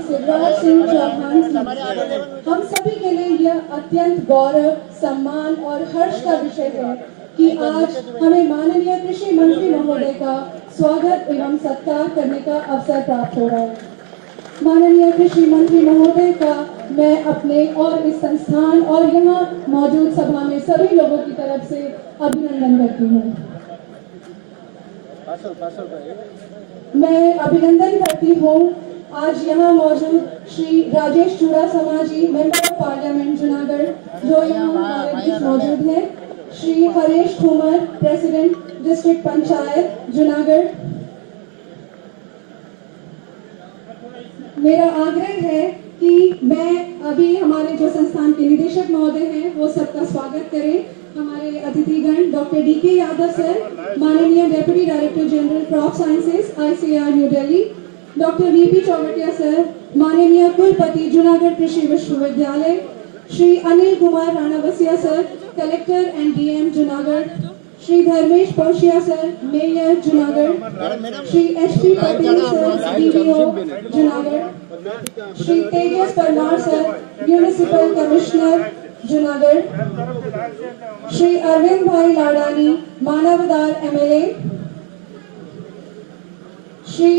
शिवराज सिंह चौहान की। हम सभी के लिए यह अत्यंत गौरव, सम्मान और हर्ष का विषय है कि आज हमें माननीय कृषि मंत्री महोदय का स्वागत एवं सत्कार करने का अवसर प्राप्त हो रहा है। माननीय कृषि मंत्री महोदय का मैं अपने और इस संस्थान और यहाँ मौजूद सभा में सभी लोगों की तरफ से अभिनंदन करती हूँ। मैं अभिनंदन करती हूँ आज यहाँ मौजूद श्री राजेश चुड़ासमा जी, मेंबर ऑफ पार्लियामेंट जूनागढ़, जो यहाँ हमारे बीच मौजूद हैं, श्री हरेश ठूमर, प्रेसिडेंट डिस्ट्रिक्ट पंचायत जूनागढ़। मेरा आग्रह है कि मैं अभी हमारे जो संस्थान के निदेशक महोदय हैं वो सबका स्वागत करें। हमारे अतिथिगण डॉक्टर डी.के. यादव सर, माननीय deputy director general crop sciences ICAR new Delhi, doctor V.P. Chaugatiya sir, माननीय कुलपति Junagadh Krishi Vishwavidyalaya, Shri Anil Kumar Ranavasiya sir, collector and DM Junagadh, Shri Dharmesh Poshiya sir, mayor Junagadh, Shri HP Patel sir, DVO Junagadh, Shri Tejas Parmar sir, municipal commissioner Junagadh, Shri Arvind bhai Ladani, Manavadar MLA, Shri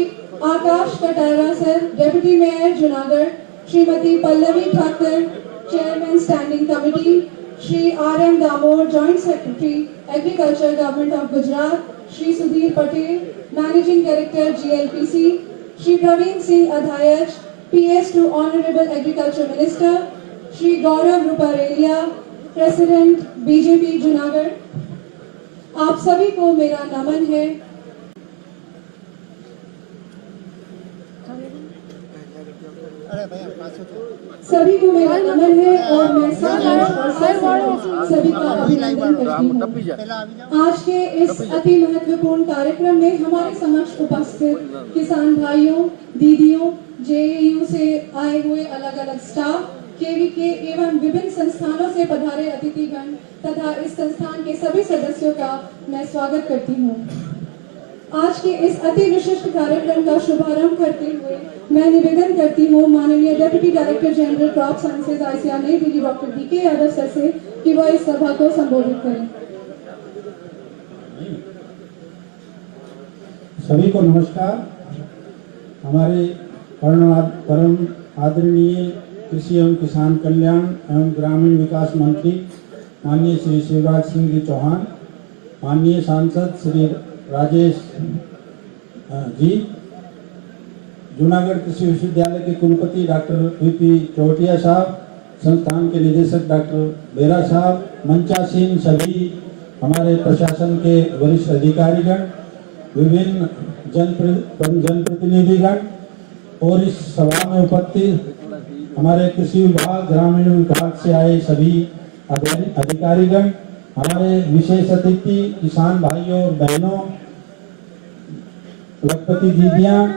Akash Katara sir, deputy mayor Junagadh, Shrimati Pallavi Thakur, chairman standing committee, Shri RM Damor, joint secretary agriculture government of Gujarat, Shri Sudhir Patel, managing director GLPC, Shri Pravin Singh Adhayach, PS to honourable agriculture minister, Shri Gaurav Ruparelia, president BJP Junagadh, आप सभी को मेरा नमन है। सभी को मेरा नमन है और मैं सभी का अभिनंदन करती हूँ। आज के इस अति महत्वपूर्ण कार्यक्रम में हमारे समक्ष उपस्थित किसान भाइयों, दीदियों, JAU से आए हुए अलग अलग स्टाफ, KVK एवं विभिन्न संस्थानों से पधारे अतिथिगण तथा इस संस्थान के सभी सदस्यों का मैं स्वागत करती हूँ। आज के इस अति विशिष्ट कार्यक्रम का शुभारंभ करते हुए मैं निवेदन करती हूँ माननीय deputy director general crop sciences ICAR नई दिल्ली डॉक्टर D.के. यादव सर से कि वह इस सभा को संबोधित करें। सभी को नमस्कार। हमारे परम आदरणीय कृषि एवं किसान कल्याण एवं ग्रामीण विकास मंत्री माननीय श्री शिवराज सिंह जी चौहान, माननीय सांसद श्री राजेश जी, जूनागढ़ कृषि विश्वविद्यालय के कुलपति डॉक्टर V.P. चौगटिया साहब, संस्थान के निदेशक डॉक्टर बेरा साहब, मंचासीन सभी हमारे प्रशासन के वरिष्ठ अधिकारीगण, विभिन्न जनप्रतिनिधिगण और इस सभा में उपस्थित हमारे कृषि विभाग, ग्रामीण विभाग से आए सभी अधिकारीगण, हमारे विशेष अतिथि किसान भाइयों और बहनों, लखपति दीदियां,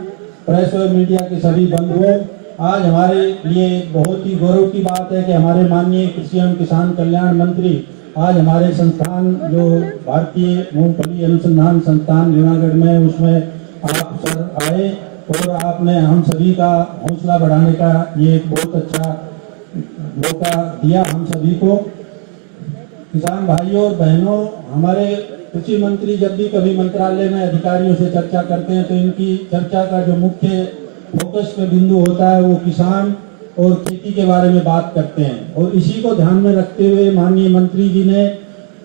प्रेस और मीडिया के सभी बंधुओं, आज हमारे लिए बहुत ही गौरव की बात है कि हमारे माननीय कृषि एवं किसान कल्याण मंत्री आज हमारे संस्थान जो भारतीय मूंगफली अनुसंधान संस्थान जूनागढ़ में उसमें आप सर आए और आपने हम सभी का हौसला बढ़ाने का ये एक बहुत अच्छा मौका दिया हम सभी को। किसान भाइयों और बहनों, हमारे कृषि मंत्री जब भी कभी मंत्रालय में अधिकारियों से चर्चा करते हैं तो इनकी चर्चा का जो मुख्य फोकस पे बिंदु होता है वो किसान और खेती के बारे में बात करते हैं। और इसी को ध्यान में रखते हुए माननीय मंत्री जी ने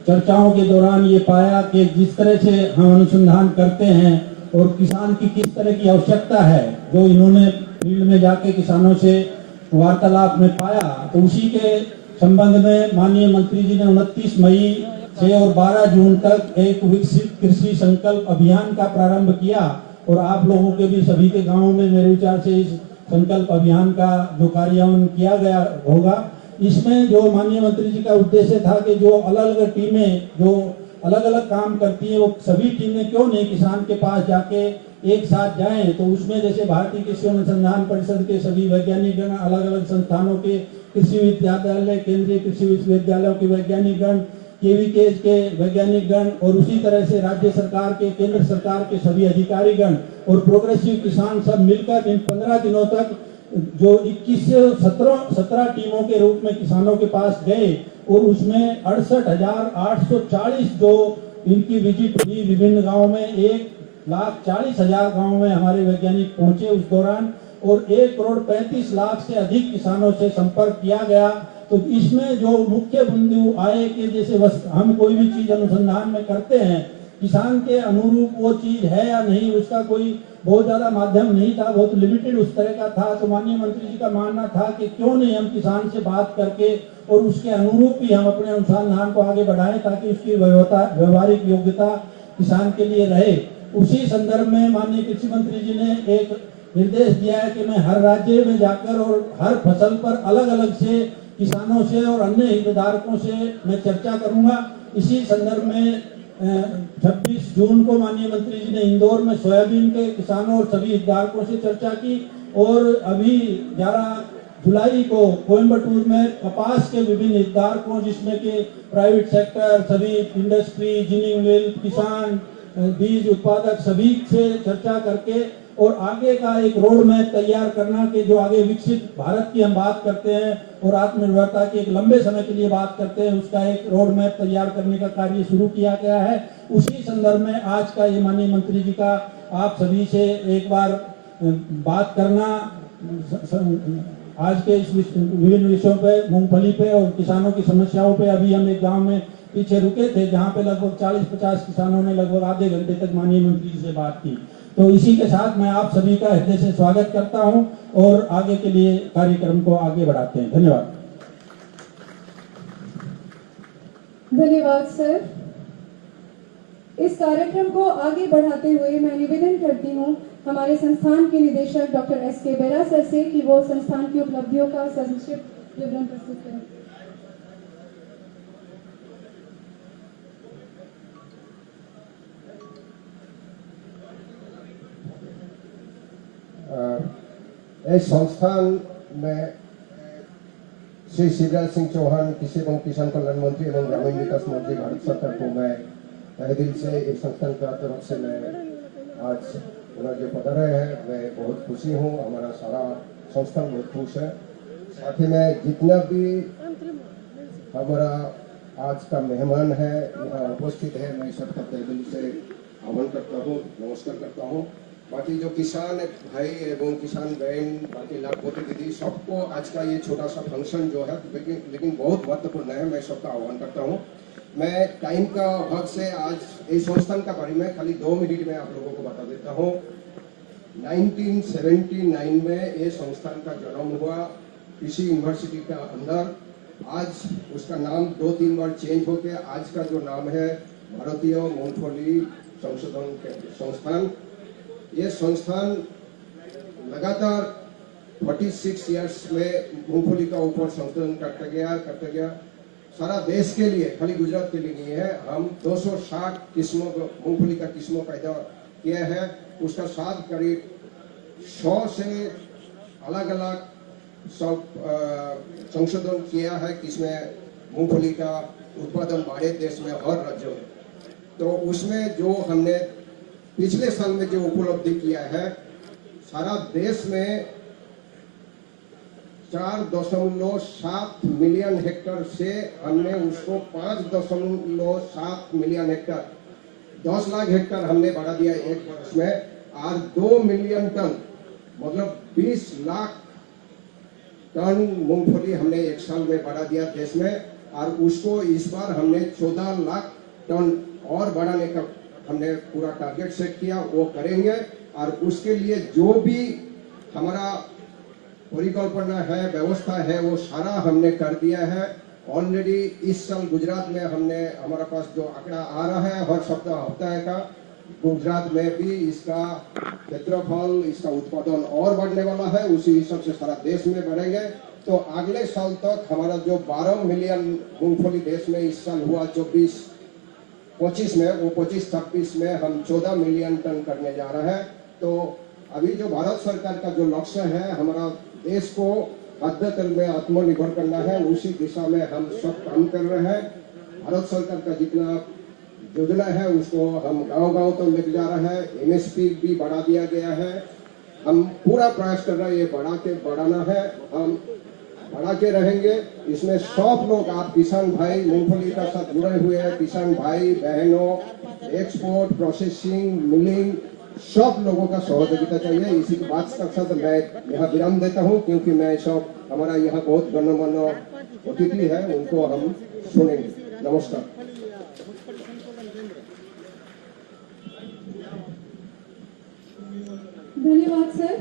चर्चाओं के दौरान ये पाया कि जिस तरह से हम अनुसंधान करते हैं और किसान की किस तरह की आवश्यकता है, जो इन्होंने फील्ड में जाके किसानों से वार्तालाप में पाया, तो उसी के संबंध में माननीय मंत्री जी ने 29 मई से और 12 जून तक एक विकसित कृषि संकल्प अभियान का प्रारंभ किया। और आप लोगों के भी सभी के गांवों में मेरे विचार से इस संकल्प अभियान का जो कार्यान्वयन किया गया होगा, इसमें जो माननीय मंत्री जी का उद्देश्य था कि जो अलग अलग टीमें जो अलग अलग काम करती हैं वो सभी टीमें क्यों नहीं किसान के पास जाके एक साथ जाएं। तो उसमें जैसे भारतीय कृषि अनुसंधान परिषद के सभी वैज्ञानिक गण, अलग अलग संस्थानों के कृषि विश्वविद्यालय, केंद्रीय कृषि विश्वविद्यालयों के वैज्ञानिक गण, KVK के वैज्ञानिक गण और उसी तरह से राज्य सरकार के, केंद्र सरकार के सभी अधिकारी गण और प्रोग्रेसिव किसान सब मिलकर इन 15 दिनों तक जो 21 से 17 टीमों के रूप में किसानों के पास गए और उसमें 68,840 जो इनकी विजिट हुई विभिन्न गांवों में, 1,40,000 गांवों में हमारे वैज्ञानिक पहुंचे उस दौरान, और 1,35,00,000 से अधिक किसानों से संपर्क किया गया। तो इसमें जो मुख्य बिंदु आए कि जैसे हम कोई भी चीज अनुसंधान में करते हैं, किसान के अनुरूप वो चीज है या नहीं, उसका कोई बहुत ज्यादा माध्यम नहीं था, बहुत लिमिटेड उस तरह का था। तो माननीय मंत्री जी का मानना था कि क्यों नहीं हम किसान से बात करके और उसके अनुरूप ही हम अपने अनुसंधान को आगे बढ़ाएं, ताकि उसकी व्यवहारिक योग्यता किसान के लिए रहे। उसी संदर्भ में माननीय कृषि मंत्री जी ने एक निर्देश दिया है कि मैं हर राज्य में जाकर और हर फसल पर अलग अलग से किसानों से और अन्य हितधारकों से मैं चर्चा करूंगा। इसी संदर्भ में 26 जून को माननीय मंत्री जी ने इंदौर में सोयाबीन के किसानों और सभी हितधारकों से चर्चा की, और अभी 11 जुलाई को कोयम्बटूर में कपास के विभिन्न हितधारकों, जिसमें कि प्राइवेट सेक्टर, सभी इंडस्ट्री, जिनिंग मिल, किसान, बीज उत्पादक, सभी से चर्चा करके और आगे का एक रोड मैप तैयार करना कि जो आगे विकसित भारत की हम बात करते हैं और आत्मनिर्भरता की एक लंबे समय के लिए बात करते हैं, उसका एक रोड मैप तैयार करने का कार्य शुरू किया गया है। उसी संदर्भ में आज का ये माननीय मंत्री जी का आप सभी से एक बार बात करना, आज के इस विभिन्न विषयों पे, मूंगफली पे और किसानों की समस्याओं पे। अभी हम एक गांव में पीछे रुके थे जहां पे लगभग 40-50 किसानों ने लगभग आधे घंटे तक माननीय मंत्री जी से बात की। तो इसी के साथ मैं आप सभी का हृदय से स्वागत करता हूं और आगे के लिए कार्यक्रम को आगे बढ़ाते हैं। धन्यवाद। धन्यवाद सर। इस कार्यक्रम को आगे बढ़ाते हुए मैं निवेदन करती हूं हमारे संस्थान के निदेशक डॉक्टर एस.के. बेरा सर से कि वो संस्थान की उपलब्धियों का संक्षिप्त विवरण प्रस्तुत करें। इस संस्थान में श्री शिवराज सिंह चौहान, कृषि एवं किसान कल्याण मंत्री एवं ग्रामीण विकास मंत्री भारत सरकार को मैं तहे दिल से इस संस्थान की तरफ से मैं आज उन्होंने जो पधारे हैं मैं बहुत खुशी हूँ। हमारा सारा संस्थान बहुत खुश है। साथ ही में जितना भी हमारा आज का मेहमान है यहाँ उपस्थित है, मैं सबका तहे दिल से आह्वान करता हूँ, नमस्कार करता हूँ। बाकी जो किसान भाई एवं किसान बहन, बाकी लाखपति दीदी, सबको आज का ये छोटा सा फंक्शन जो है लेकिन बहुत महत्वपूर्ण है, मैं सबका आह्वान करता हूँ। मैं टाइम का अभाव से आज इस संस्थान का बारे में खाली 2 मिनट में आप लोगों को बता देता हूँ। 1979 में ये संस्थान का जन्म हुआ कृषि यूनिवर्सिटी के अंदर। आज उसका नाम 2-3 बार चेंज होकर आज का जो नाम है भारतीय मूंगफली संशोधन संस्थान। ये संस्थान लगातार 46 इयर्स में मूंगफली का ऊपर संशोधन करते गया। सारा देश के लिए, खाली गुजरात के लिए नहीं है। हम 260 किस्मों मूंगफली का किस्मों पैदा किया है। उसका साथ करीब 100 से अलग अलग सब संशोधन किया है किसमें मूंगफली का उत्पादन बढ़े देश में हर राज्यों में। तो उसमें जो हमने पिछले साल में जो उपलब्धि किया है, सारा देश में 4.7 मिलियन हेक्टेयर से हमने उसको 5.7 मिलियन हेक्टेयर, 10 लाख हेक्टेयर हमने बढ़ा दिया एक वर्ष में। और 2 मिलियन टन मतलब 20 लाख टन मूंगफली हमने एक साल में बढ़ा दिया देश में। और उसको इस बार हमने 14 लाख टन और बढ़ाने का हमने पूरा टारगेट सेट किया, वो करेंगे। और उसके लिए जो भी हमारा परिकल्पना है, व्यवस्था है, वो सारा हमने कर दिया है ऑलरेडी। इस साल गुजरात में हमने, हमारा पास जो आंकड़ा आ रहा है हर हफ्ता का, गुजरात में भी इसका क्षेत्रफल, इसका उत्पादन और बढ़ने वाला है। उसी हिसाब से सारा देश में बढ़ेंगे। तो अगले साल तक हमारा जो 12 मिलियन मूंगफली देश में इस साल हुआ 24-25 में, वो 25-26 में हम 14 मिलियन टन करने जा रहे हैं। तो अभी जो भारत सरकार का जो लक्ष्य है, हमारा देश को खाद्य में आत्मनिर्भर करना है, उसी दिशा में हम सब काम कर रहे हैं। भारत सरकार का जितना योजना है उसको हम गांव-गांव तो लेके जा रहे हैं। MSP भी बढ़ा दिया गया है। हम पूरा प्रयास कर रहे हैं, ये बढ़ाना है, हम बढ़ा के रहेंगे। इसमें सब लोग, आप किसान भाई मूंगफली का साथ जुड़े हुए हैं, किसान भाई बहनों, एक्सपोर्ट, प्रोसेसिंग, मिलिंग, सब लोगों का सहयोगिता चाहिए। इसी की बात के साथ मैं यहाँ विराम देता हूँ, क्योंकि मैं सब हमारा यहाँ बहुत गणमान्य अतिथि है, उनको हम सुनेंगे। नमस्कार। धन्यवाद सर।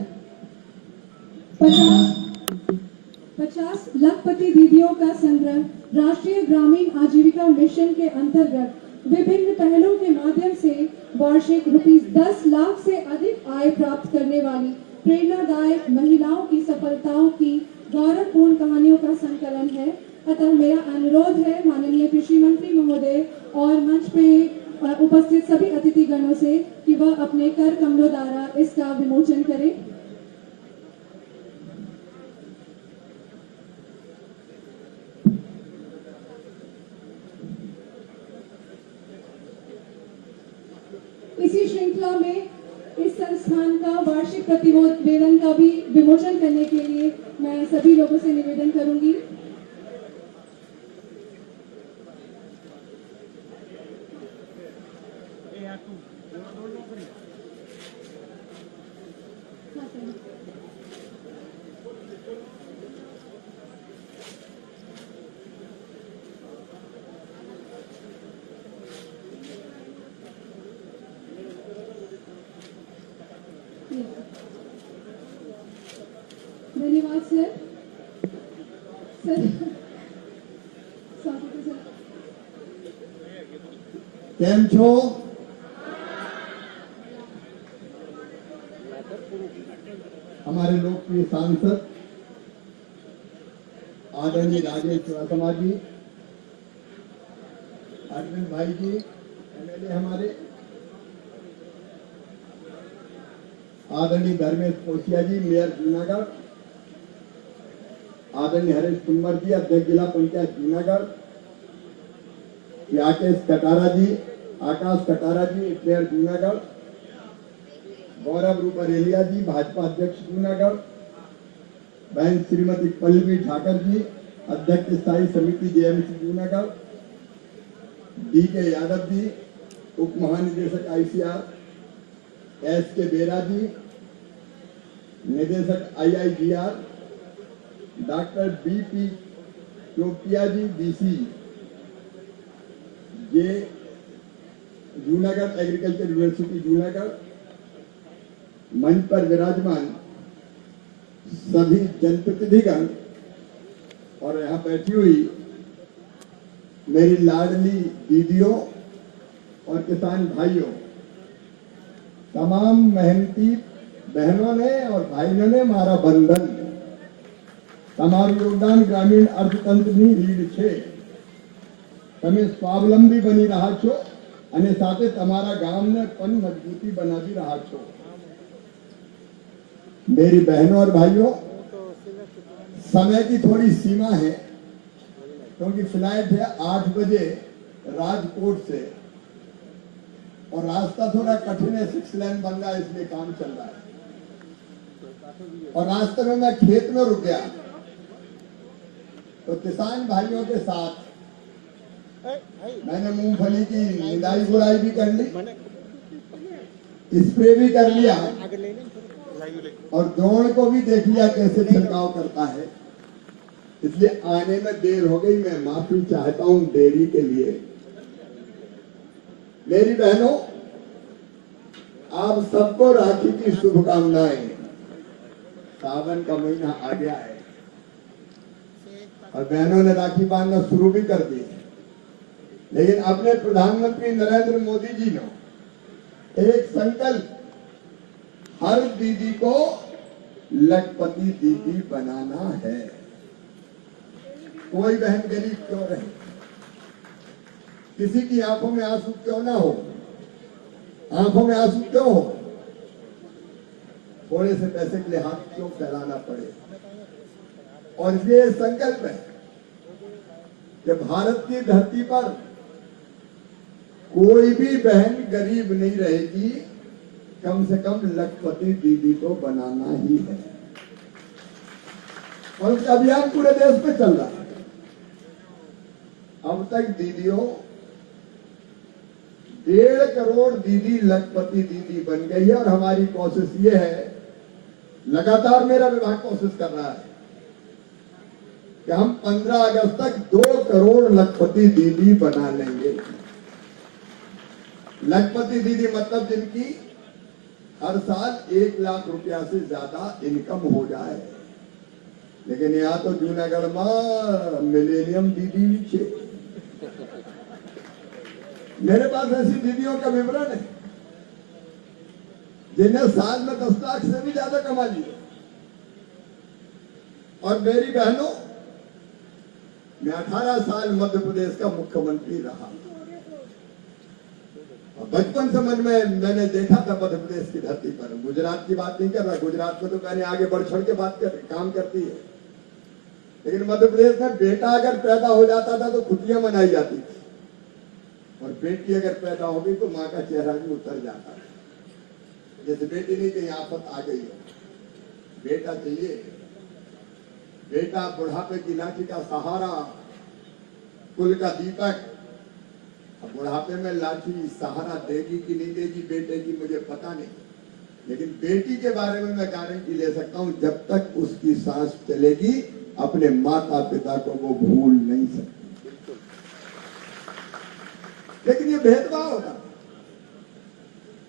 50 लाखपति दीदियों का संग्रह राष्ट्रीय ग्रामीण आजीविका मिशन के अंतर्गत विभिन्न पहलों के माध्यम से वार्षिक ₹10 लाख से अधिक आय प्राप्त करने वाली प्रेरणादायक महिलाओं की सफलताओं की गौरवपूर्ण कहानियों का संकलन है। अतः मेरा अनुरोध है माननीय कृषि मंत्री महोदय और मंच पे उपस्थित सभी अतिथिगणों से कि वह अपने कर कमलों द्वारा इसका विमोचन करें। इसी श्रृंखला में इस संस्थान का वार्षिक प्रतिवेदन का भी विमोचन करने के लिए मैं सभी लोगों से निवेदन करूंगी। धन्यवाद सर। केम छो? हमारे लोकप्रिय सांसद आदरणीय राजेश चौरासिया जी, अरविंद भाई जी, एमएलए हमारे आदरणीय धर्मेश कोसिया जी, मेयर जूनागढ़, आदरणीय हरीश कुंवर जी, अध्यक्ष जिला पंचायत जूनागढ़, आकाश कटारा जी, मेयर जूनागढ़, गौरव रूपरेलिया जी, भाजपा अध्यक्ष जूनागढ़, बहन श्रीमती पल्लवी ठाकर जी, अध्यक्ष स्थायी समिति जेएमसी जूनागढ़, डीके यादव जी, उप महानिदेशक आईसीआर, एसके बेरा जी, निदेशक आईआईजीआर, डॉक्टर बीपी चोपटिया जी, डीसी जे जूनागढ़ एग्रीकल्चर यूनिवर्सिटी जूनागढ़, मंच पर विराजमान सभी जनप्रतिनिधिगण और यहाँ बैठी हुई मेरी लाडली दीदियों और किसान भाइयों, तमाम मेहनती बहनों ने और भाइयों ने मारा बंधन, તમારું યોગદાન ગ્રામીણ અર્થતંત્રની રીડ છે। તમે સ્વાવલંબી બની રહ્યા છો અને સાથે તમારા ગામને પણ મજબૂતી બનાવી રહ્યા છો। मेरी बहनों और भाइयों, समय की थोड़ी सीमा है क्योंकि फ्लाइट है 8 बजे राजकोट से और रास्ता थोड़ा कठिन है, 6 लेन बन रहा है, इसलिए काम चल रहा है और रास्ते में मैं खेत में रुक गया तो किसान भाइयों के साथ मैंने मूंगफली की निदाई गुड़ाई भी कर ली, स्प्रे भी कर लिया और ड्रोन को भी देख लिया कैसे छिड़काव करता है। इसलिए आने में देर हो गई, मैं माफी चाहता हूं देरी के लिए। मेरी बहनों, आप सबको राखी की शुभकामनाएं। सावन का महीना आ गया है और बहनों ने राखी बांधना शुरू भी कर दी, लेकिन अपने प्रधानमंत्री नरेंद्र मोदी जी ने एक संकल्प, हर दीदी को लखपति दीदी बनाना है। कोई बहन गरीब क्यों रहे, किसी की आंखों में आंसू क्यों ना हो, आंखों में आंसू क्यों हो, थोड़े से पैसे के लिए हाथ क्यों फैलाना पड़े। और इसलिए संकल्प है कि भारत की धरती पर कोई भी बहन गरीब नहीं रहेगी, कम से कम लखपति दीदी तो बनाना ही है, और उसका अभियान पूरे देश में चल रहा है। अब तक दीदियों 1.5 करोड़ दीदी लखपति दीदी बन गई है, और हमारी कोशिश ये है, लगातार मेरा विभाग कोशिश कर रहा है कि हम 15 अगस्त तक 2 करोड़ लखपति दीदी बना लेंगे। लखपति दीदी मतलब जिनकी हर साल 1 लाख रुपया से ज्यादा इनकम हो जाए। लेकिन यहाँ तो जूनागढ़ में मिलेनियम दीदी भी छे। मेरे पास ऐसी दीदियों का विवरण है जिन्हें साल में 10 लाख से भी ज्यादा कमा लिया। और मेरी बहनों, मैं 18 साल मध्य प्रदेश का मुख्यमंत्री रहा, और बचपन से मन में मैंने देखा था मध्य प्रदेश की धरती पर। गुजरात की बात नहीं कर रहा, गुजरात में तो मैंने आगे बढ़ चढ़ के बात कर काम करती है, लेकिन मध्य प्रदेश में बेटा अगर पैदा हो जाता था तो खुशियां मनाई जाती थी, और बेटी अगर पैदा हो गई तो माँ का चेहरा भी उतर जाता था। जैसे बेटी नहीं कहीं आफत आ गई है, बेटा चाहिए। बेटा बुढ़ापे की लाठी का सहारा, कुल का दीपक। अब बुढ़ापे में लाठी सहारा देगी कि नहीं देगी बेटे की मुझे पता नहीं, लेकिन बेटी के बारे में मैं गारंटी ले सकता हूं, जब तक उसकी सांस चलेगी अपने माता पिता को वो भूल नहीं सकती। लेकिन ये भेदभाव होता,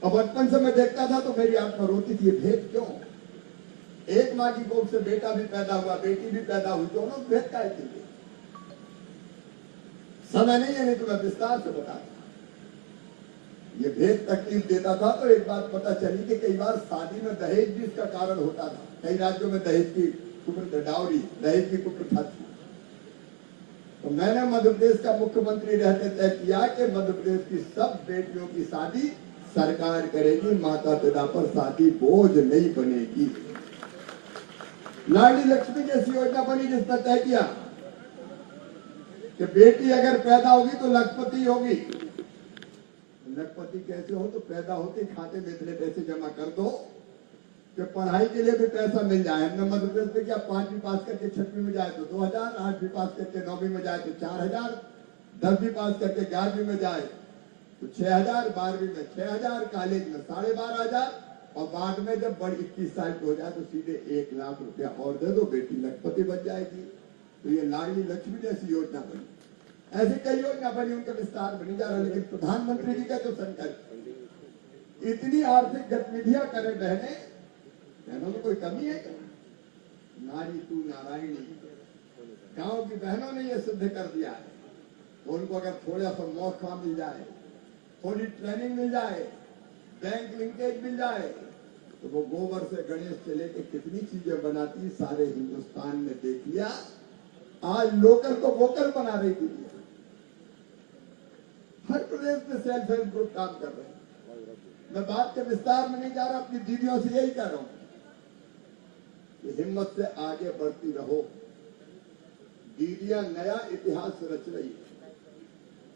और बचपन से मैं देखता था तो मेरी आत्मा रोती थी, ये भेद क्यों? एक माँ की कोख से बेटा भी पैदा हुआ, बेटी भी पैदा हुई, दोनों भेद का है। समय नहीं है, नहीं तो मैं विस्तार से बताता। ये भेद तकलीफ देता था तो एक बात पता चली कि कई बार शादी में दहेज भी इसका कारण होता था। कई राज्यों में दहेज की कुप्रथा, डाउरी दहेज की कुप्रथा थी। तो मैंने मध्य प्रदेश का मुख्यमंत्री रहते तय किया कि मध्य प्रदेश की सब बेटियों की शादी सरकार करेगी, माता पिता पर शादी बोझ नहीं बनेगी। लाडली लक्ष्मी जैसी योजना बनी जिसमें तय किया कि बेटी अगर पैदा होगी तो लखपति होगी। लखपति कैसे हो? तो पैदा होते खाते में इतने पैसे जमा कर दो कि पढ़ाई के लिए भी पैसा मिल जाए। हमने मध्य प्रदेश में क्या, 5वीं पास करके 6वीं में जाए तो 2000, 8वीं पास करके 9वीं में जाए तो 4000, 10वीं पास करके 11वीं में जाए तो 6000, 12वीं में 6000, कॉलेज में 12,500, और बाद में जब बड़ी 21 साल की हो जाए तो सीधे 1 लाख रुपया और दे दो, बेटी लखपति बन जाएगी। तो ये लाडली लक्ष्मी जैसी योजना बनी। ऐसी कई योजना बनी, उनका विस्तार बनी जा रहा है। लेकिन प्रधानमंत्री जी का जो संकल्प, इतनी आर्थिक गतिविधियां करें बहनों में कोई कमी है क्या? नारी तू नारायणी, गांव की बहनों ने यह सिद्ध कर दिया है। तो उनको अगर थोड़ा सा मौका मिल जाए, थोड़ी ट्रेनिंग मिल जाए, बैंक लिंकेज मिल जाए, तो वो गोबर से गणेश से लेकर कितनी चीजें बनाती सारे हिंदुस्तान ने देख लिया। आज लोकल को वोकल बना रही थी। हर प्रदेश में सेल्फ हेल्प ग्रुप काम कर रहे हैं। मैं बात के विस्तार में नहीं जा रहा, अपनी दीदियों से यही कह रहा हूं कि हिम्मत से आगे बढ़ती रहो। दीदियां नया इतिहास रच रही है,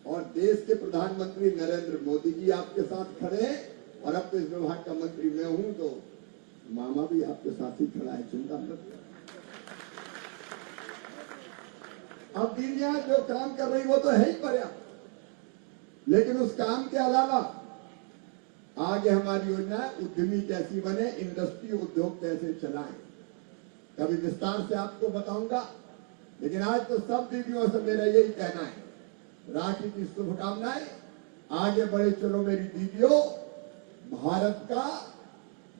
और देश के प्रधानमंत्री नरेंद्र मोदी जी आपके साथ खड़े हैं, और अब तो इस विभाग का मंत्री मैं हूं तो मामा भी आपके साथ ही खड़ा है, चिंता मत। अब दीदियां जो काम कर रही वो तो है ही पर्याप्त, लेकिन उस काम के अलावा आगे हमारी योजना उद्यमी कैसी बने, इंडस्ट्री उद्योग कैसे चलाएं, कभी विस्तार से आपको बताऊंगा। लेकिन आज तो सब दीदियों से मेरा यही कहना है, राखी की शुभकामनाएं, आगे बढ़े चलो मेरी दीदियों। भारत का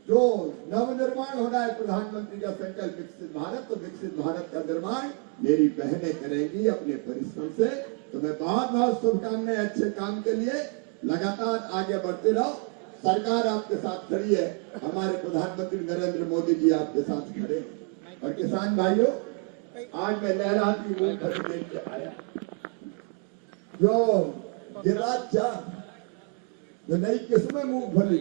जो नवनिर्माण हो रहा है, प्रधानमंत्री का संकल्प विकसित भारत, तो विकसित भारत का निर्माण मेरी बहनें करेंगी अपने परिश्रम से। तो मैं बहुत बहुत शुभकामनाएं अच्छे काम के लिए, लगातार आगे बढ़ते रहो। सरकार आपके साथ खड़ी है, हमारे प्रधानमंत्री नरेंद्र मोदी जी आपके साथ खड़े हैं। और किसान भाइयों, आज मैं लहराती मूंगफली देख के आया, जो गिरिराज चांद, जो नई किस्म मूंगफली,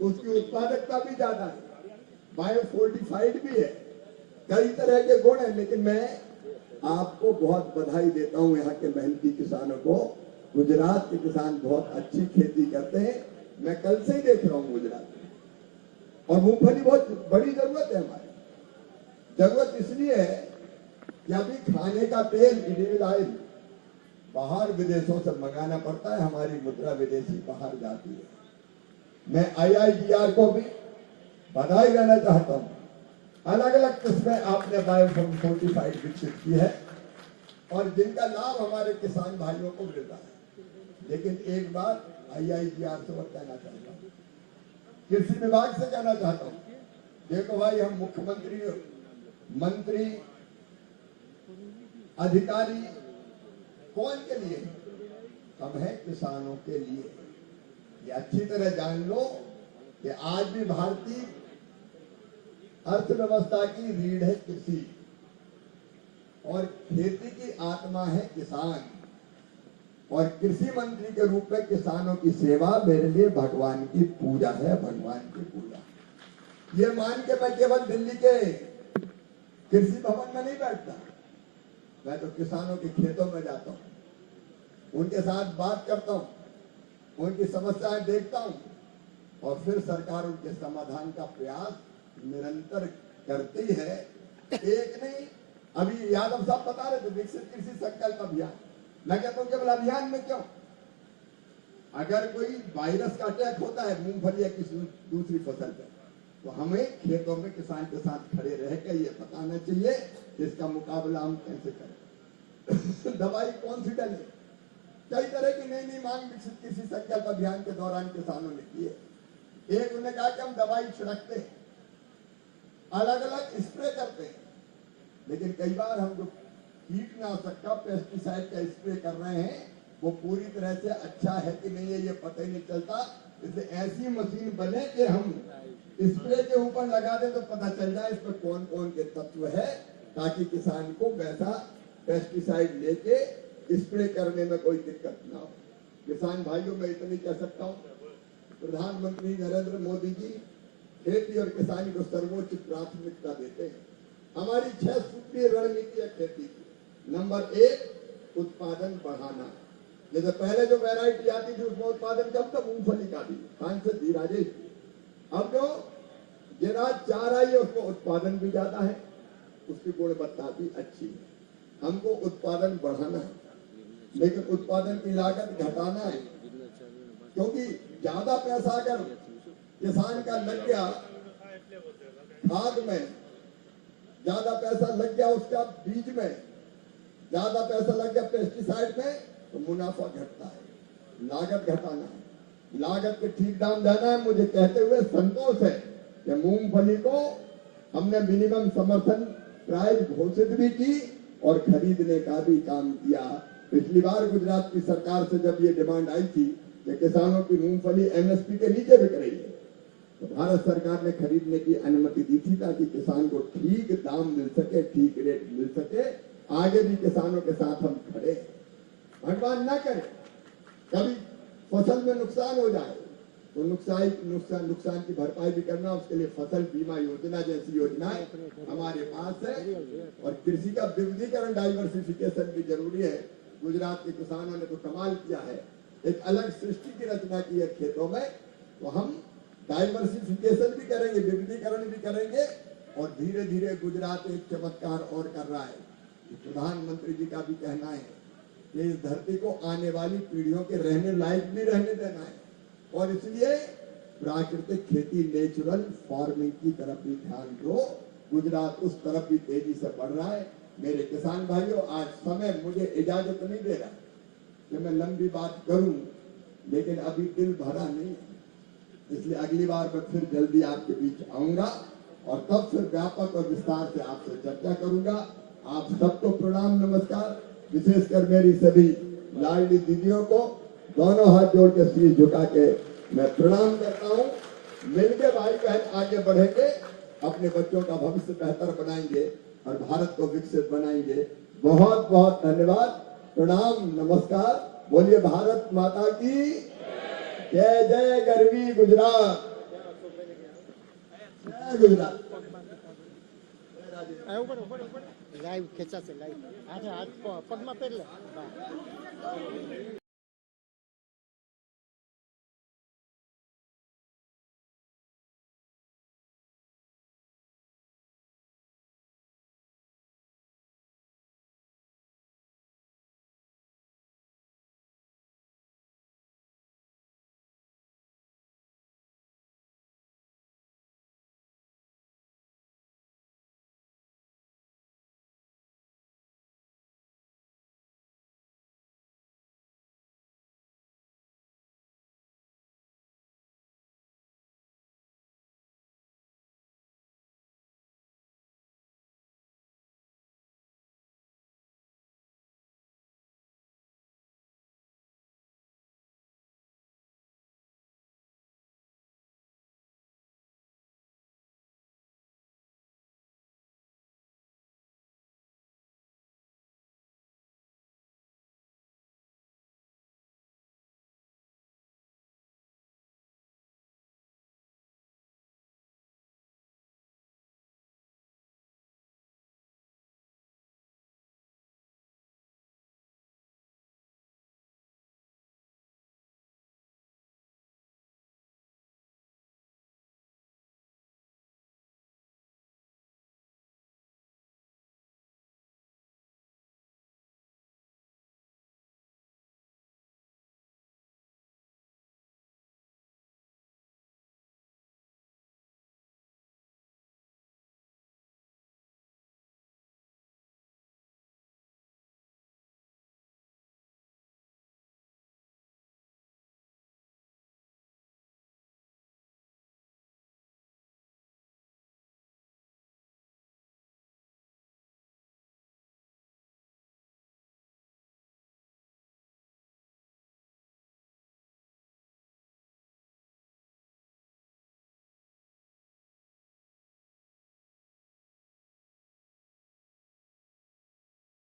उसकी उत्पादकता भी ज्यादा है, बायो फोर्टिफाइड भी है, कई तरह के गुण है। लेकिन मैं आपको बहुत बधाई देता हूं, यहाँ के मेहनती किसानों को। गुजरात के किसान बहुत अच्छी खेती करते हैं, मैं कल से ही देख रहा हूँ गुजरात में। और मूंगफली बहुत बड़ी जरूरत है हमारी। जरूरत इसलिए है कि अभी खाने का तेल इनेबल ऑयल बाहर विदेशों से मंगाना पड़ता है, हमारी मुद्रा विदेशी बाहर जाती है। मैं IITR को भी बधाई देना चाहता हूं। अलग अलग किस्में आपने बायोफॉर्म फोर्टिफाइड विकसित की है और जिनका लाभ हमारे किसान भाइयों को मिल रहा है। लेकिन एक बात IITR से और कहना चाहता हूं, कृषि विभाग से कहना चाहता हूं, देखो भाई, हम मुख्यमंत्री, मंत्री, अधिकारी कौन के लिए? हम हैं किसानों के लिए। ये अच्छी तरह जान लो कि आज भी भारतीय अर्थव्यवस्था की रीढ़ है कृषि और खेती की आत्मा है किसान। और कृषि मंत्री के रूप में किसानों की सेवा मेरे लिए भगवान की पूजा है, भगवान की पूजा। ये मान के मैं केवल दिल्ली के कृषि भवन में नहीं बैठता, मैं तो किसानों के खेतों में जाता हूँ, उनके साथ बात करता हूँ, उनकी समस्याएं देखता हूँ और फिर सरकार उनके समाधान का प्रयास निरंतर करती है। एक नहीं, अभी यादव साहब बता रहे थे विकसित कृषि संकल्प अभियान। मैं कहता हूँ केवल अभियान में क्यों, अगर कोई वायरस का अटैक होता है मूंगफली या किसी दूसरी फसल पर, तो हमें खेतों में किसान के साथ खड़े रह के ये बताना चाहिए कि इसका मुकाबला हम कैसे करें। दवाई कौन सी डालें, कई तरह की नई नई मांग विकसित कृषि संकल्प अभियान के दौरान किसानों ने की है। एक उन्होंने कहा कि हम दवाई छिड़कते हैं, अलग अलग स्प्रे करते हैं, लेकिन कई बार हम जो कीटनाशक का, पेस्टिसाइड का स्प्रे कर रहे हैं वो पूरी तरह से अच्छा है कि नहीं है ये पता ही नहीं चलता। इसलिए ऐसी मशीन बने कि हम स्प्रे के ऊपर लगा दें तो पता चल जाए इसमें कौन कौन के तत्व है, ताकि किसान को वैसा पेस्टिसाइड लेके स्प्रे करने में कोई दिक्कत ना हो। किसान भाइयों में इतनी कह सकता हूँ, प्रधानमंत्री नरेंद्र मोदी जी खेती और किसानी को सर्वोच्च प्राथमिकता देते हैं। हमारी 6 सूत्रीय रणनीति है खेती की। नंबर 1, उत्पादन बढ़ाना। जैसे पहले जो वैरायटी आती थी उसमें उत्पादन कम था, मूंगफली का भी, सांसद जी राजेश। अब जो गिराज 4 आई है उसमें उत्पादन भी ज्यादा है, उसकी गुणवत्ता भी अच्छी है। हमको उत्पादन बढ़ाना है, लेकिन उत्पादन की लागत घटाना है, क्योंकि ज्यादा पैसा अगर किसान का लग गया खाद में, ज्यादा पैसा लग गया उसका बीज में, ज्यादा पैसा लग गया पेस्टिसाइड में, तो मुनाफा घटता है। लागत घटाना है, लागत के ठीक दाम देना है। मुझे कहते हुए संतोष है कि मूंगफली को हमने मिनिमम समर्थन प्राइस घोषित भी की और खरीदने का भी काम किया। पिछली बार गुजरात की सरकार से जब ये डिमांड आई थी कि किसानों की मूंगफली MSP के नीचे बिक रही है, तो भारत सरकार ने खरीदने की अनुमति दी थी ताकि किसान को ठीक दाम मिल सके, ठीक रेट मिल सके। आगे भी किसानों के साथ हम खड़े हैं। भगवान ना करे कभी फसल में नुकसान हो जाए तो नुकसान की भरपाई भी करना, उसके लिए फसल बीमा योजना जैसी योजनाएं हमारे पास है। और कृषि का विविधीकरण, डाइवर्सिफिकेशन भी जरूरी है। गुजरात के किसानों ने तो कमाल किया है, एक अलग सृष्टि की रचना की है खेतों में। तो हम डाइवर्सिफिकेशन भी करेंगे, विविधीकरण भी करेंगे और धीरे धीरे गुजरात एक चमत्कार और कर रहा है। प्रधानमंत्री जी का भी कहना है कि इस धरती को आने वाली पीढ़ियों के रहने लायक भी रहने देना है, और इसलिए प्राकृतिक खेती, नेचुरल फार्मिंग की तरफ भी ध्यान दो। गुजरात उस तरफ भी तेजी से बढ़ रहा है। मेरे किसान भाइयों, आज समय मुझे इजाजत नहीं दे रहा कि मैं लंबी बात करूं, लेकिन अभी दिल भरा नहीं है, इसलिए अगली बार मैं फिर जल्दी आपके बीच आऊंगा और तब फिर व्यापक और विस्तार से आपसे चर्चा करूंगा। आप सबको प्रणाम, नमस्कार। विशेषकर मेरी सभी लाडली दीदियों को दोनों हाथ जोड़ के सिर झुका के मैं प्रणाम करता हूँ। मिलके भाई बहन आगे बढ़ेंगे, अपने बच्चों का भविष्य बेहतर बनाएंगे और भारत को विकसित बनाएंगे। बहुत बहुत धन्यवाद, प्रणाम, नमस्कार। बोलिए भारत माता की जय। जय गरवी गुजरात, जय गुजरात। Live ખેંચાશે live. હાથે હાથ પગમાં પહેરલે.